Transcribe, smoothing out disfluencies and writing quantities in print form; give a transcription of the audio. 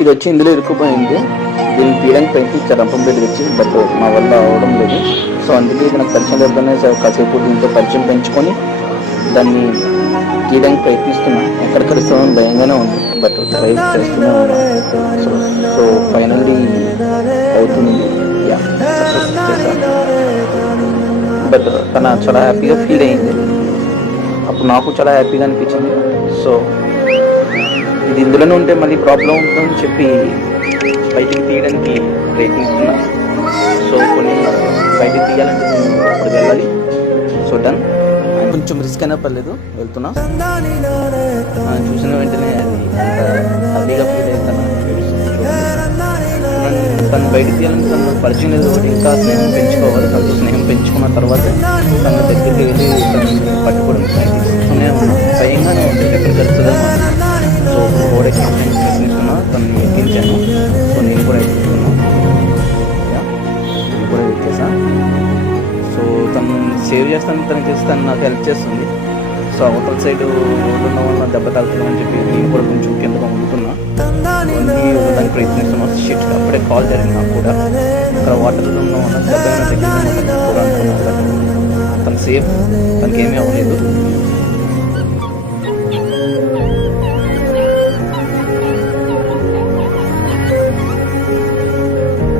ఇది వచ్చి ఇందులో ఇరుక్కుపోయింది. దీన్ని తీయడానికి ప్రయత్నించారు రంపం పెట్టి తెచ్చి, బట్ మా వల్ల అవడం లేదు. సో అందుకే మనకు పరిచయం లేకపోయినా కాసేపు దీంతో పరిచయం పెంచుకొని దాన్ని తీయడానికి ప్రయత్నిస్తున్నా. ఎక్కడ కలుస్తామని భయంగానే ఉంది, బట్ ట్రై చేస్తూనే ఉన్నా. సో సో ఫైనల్లీ అవుతుంది. యా, సక్సెస్ చేశాను. బట్ తన చాలా హ్యాపీగా ఫీల్ అయింది. అప్పుడు నాకు చాలా హ్యాపీగా అనిపించింది. సో ఇది ఇందులోనే ఉంటే మళ్ళీ ప్రాబ్లం ఉంటుందని చెప్పి బయటికి తీయడానికి ప్రయత్నిస్తున్నా. సో కొన్ని బయటికి తీయాలంటే నేను అప్పుడు వెళ్ళాలి. So done. కొంచెం రిస్క్ అయినా పర్లేదు, వెళ్తున్నా. చూసిన వెంటనే అది హ్యాపీగా ఫీల్ అవుతాను. తను బయటికి తీయాలని తను పరిచయం లేదు ఒకటి, ఇంకా స్నేహం పెంచుకోవాలి. తనతో స్నేహం పెంచుకున్న తర్వాత తన దగ్గరికి వెళ్ళి తనని పట్టుకోవడం ప్రయత్నిస్తూనే ఉన్నా. భయంగానే ఉంటుంది ఎక్కడికి వెళ్తుందేమో. సో కూడా ఎక్కించడానికి ప్రయత్నిస్తున్నా, తనని ఎక్కించాను. సో నేను కూడా ఎక్కిస్తున్నాను, నేను కూడా ఎక్కేసా. సో తను సేవ్ చేస్తాను, తనకి చేసి తను నాకు హెల్ప్ చేస్తుంది. సో అవతల సైడ్ రోడ్డు ఉన్న వల్ల దెబ్బ తగ్గుతుందని చెప్పి నేను కూడా కొంచెం కిందగా ఉంటున్నా, దానికి ప్రయత్నిస్తున్నా. షిట్, అప్పుడే కాల్ జరిగింది నాకు కూడా. ఇక్కడ వాటర్లో ఉన్న వల్ల దెబ్బ ఏమైనా తగ్గిందని కూడా అనుకున్నాను. తను సేఫ్, తనకి ఏమీ అవ్వలేదు.